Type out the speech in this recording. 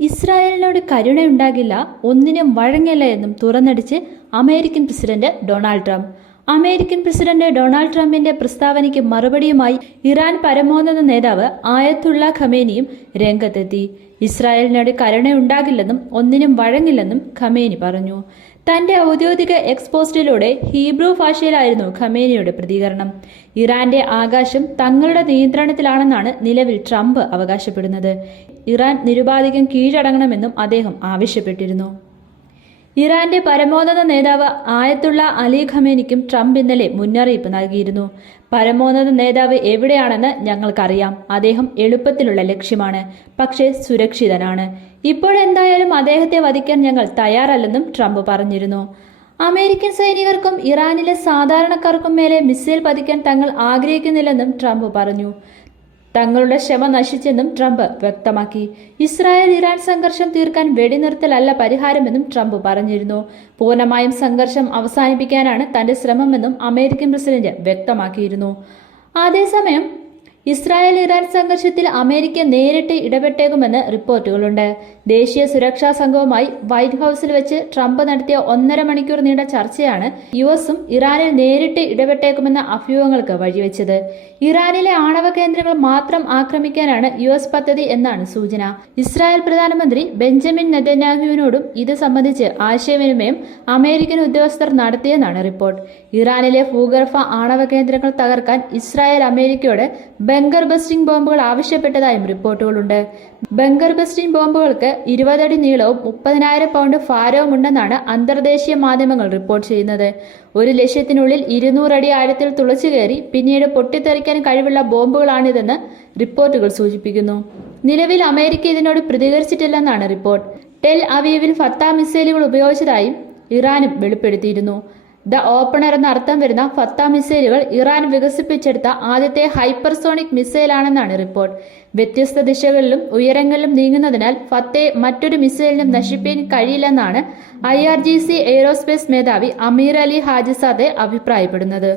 ഇസ്രായേലിനോട് കരുണയുണ്ടാകില്ല ഒന്നിനും വഴങ്ങില്ല എന്നും തുറന്നടിച്ച് American president Donald Trump. American president Donald ട്രംപിന്റെ പ്രസ്താവനയ്ക്ക് മറുപടിയുമായി ഇറാൻ പരമോന്നത നേതാവ് ആയത്തുള്ള ഖമേനിയും രംഗത്തെത്തി. ഇസ്രായേലിനോട് കരുണയുണ്ടാകില്ലെന്നും ഒന്നിനും വഴങ്ങില്ലെന്നും ഖമേനി പറഞ്ഞു. തന്റെ ഔദ്യോഗിക എക്സ്പോസ്റ്റിലൂടെ ഹീബ്രു ഭാഷയിലായിരുന്നു ഖമേനിയുടെ പ്രതികരണം. ഇറാന്റെ ആകാശം തങ്ങളുടെ നിയന്ത്രണത്തിലാണെന്നാണ് നിലവിൽ ട്രംപ് അവകാശപ്പെടുന്നത്. ഇറാൻ നിരുപാധികം കീഴടങ്ങണമെന്നും അദ്ദേഹം ആവശ്യപ്പെട്ടിരുന്നു. ഇറാന്റെ പരമോന്നത നേതാവ് ആയത്തുള്ള അലി ഖമേനിക്കും ട്രംപ് ഇന്നലെ മുന്നറിയിപ്പ് നൽകിയിരുന്നു. പരമോന്നത നേതാവ് എവിടെയാണെന്ന് ഞങ്ങൾക്കറിയാം. അദ്ദേഹം എളുപ്പത്തിലുള്ള ലക്ഷ്യമാണ്. പക്ഷേ സുരക്ഷിതനാണ്. ഇപ്പോൾ എന്തായാലും അദ്ദേഹത്തെ വധിക്കാൻ ഞങ്ങൾ തയ്യാറല്ലെന്നും ട്രംപ് പറഞ്ഞിരുന്നു. അമേരിക്കൻ സൈനികർക്കും ഇറാനിലെ സാധാരണക്കാർക്കും മേലെ മിസൈൽ പതിക്കാൻ തങ്ങൾ ആഗ്രഹിക്കുന്നില്ലെന്നും ട്രംപ് പറഞ്ഞു. തങ്ങളുടെ ക്ഷമ നശിച്ചെന്നും ട്രംപ് വ്യക്തമാക്കി. ഇസ്രായേൽ ഇറാൻ സംഘർഷം തീർക്കാൻ വെടിനിർത്തലല്ല പരിഹാരമെന്നും ട്രംപ് പറഞ്ഞിരുന്നു. പൂർണമായും സംഘർഷം അവസാനിപ്പിക്കാനാണ് തന്റെ ശ്രമമെന്നും അമേരിക്കൻ പ്രസിഡന്റ് വ്യക്തമാക്കിയിരുന്നു. അതേസമയം ഇസ്രായേൽ ഇറാൻ സംഘർഷത്തിൽ അമേരിക്ക നേരിട്ട് ഇടപെട്ടേക്കുമെന്ന് റിപ്പോർട്ടുകളുണ്ട്. ദേശീയ സുരക്ഷാ സംഘവുമായി വൈറ്റ് ഹൌസിൽ വെച്ച് ട്രംപ് നടത്തിയ ഒന്നര മണിക്കൂർ നീണ്ട ചർച്ചയാണ് യു എസും ഇറാനിൽ നേരിട്ട് ഇടപെട്ടേക്കുമെന്ന അഭ്യൂഹങ്ങൾക്ക് വഴിവെച്ചത്. ഇറാനിലെ ആണവ കേന്ദ്രങ്ങൾ മാത്രം ആക്രമിക്കാനാണ് യു എസ് പദ്ധതി എന്നാണ് സൂചന. ഇസ്രായേൽ പ്രധാനമന്ത്രി ബെഞ്ചമിൻ നെതന്യാഹുവിനോടും ഇത് സംബന്ധിച്ച് ആശയവിനിമയം അമേരിക്കൻ ഉദ്യോഗസ്ഥർ നടത്തിയെന്നാണ് റിപ്പോർട്ട്. ഇറാനിലെ ഭൂഗർഭ ആണവ കേന്ദ്രങ്ങൾ തകർക്കാൻ ഇസ്രായേൽ അമേരിക്കയോട് ബങ്കർ ബസ്റ്റിംഗ് ബോംബുകൾ ആവശ്യപ്പെട്ടതായും റിപ്പോർട്ടുകളുണ്ട്. ബങ്കർ ബസ്റ്റിംഗ് ബോംബുകൾക്ക് ഇരുപതടി നീളവും മുപ്പതിനായിരം പൗണ്ട് ഭാരവും ഉണ്ടെന്നാണ് അന്തർദേശീയ മാധ്യമങ്ങൾ റിപ്പോർട്ട് ചെയ്യുന്നത്. ഒരു ലക്ഷ്യത്തിനുള്ളിൽ ഇരുന്നൂറടി ആഴത്തിൽ തുളച്ചു കയറി പിന്നീട് പൊട്ടിത്തെറിക്കാൻ കഴിവുള്ള ബോംബുകളാണിതെന്ന് റിപ്പോർട്ടുകൾ സൂചിപ്പിക്കുന്നു. നിലവിൽ അമേരിക്ക ഇതിനോട് പ്രതികരിച്ചിട്ടില്ലെന്നാണ് റിപ്പോർട്ട്. ടെൽ അവീവിൽ ഫത്താ മിസൈലുകൾ ഉപയോഗിച്ചതായും ഇറാനും വെളിപ്പെടുത്തിയിരുന്നു. ദ ഓപ്പണർ എന്ന അർത്ഥം വരുന്ന ഫത്ത മിസൈലുകൾ ഇറാൻ വികസിപ്പിച്ചെടുത്ത ആദ്യത്തെ ഹൈപ്പർസോണിക് മിസൈലാണെന്നാണ് റിപ്പോർട്ട്. വ്യത്യസ്ത ദിശകളിലും ഉയരങ്ങളിലും നീങ്ങുന്നതിനാൽ ഫത്തയെ മറ്റൊരു മിസൈലിനും നശിപ്പിക്കാൻ കഴിയില്ലെന്നാണ് I R G C aerospace മേധാവി അമീർ അലി ഹാജിസാദെ അഭിപ്രായപ്പെടുന്നത്.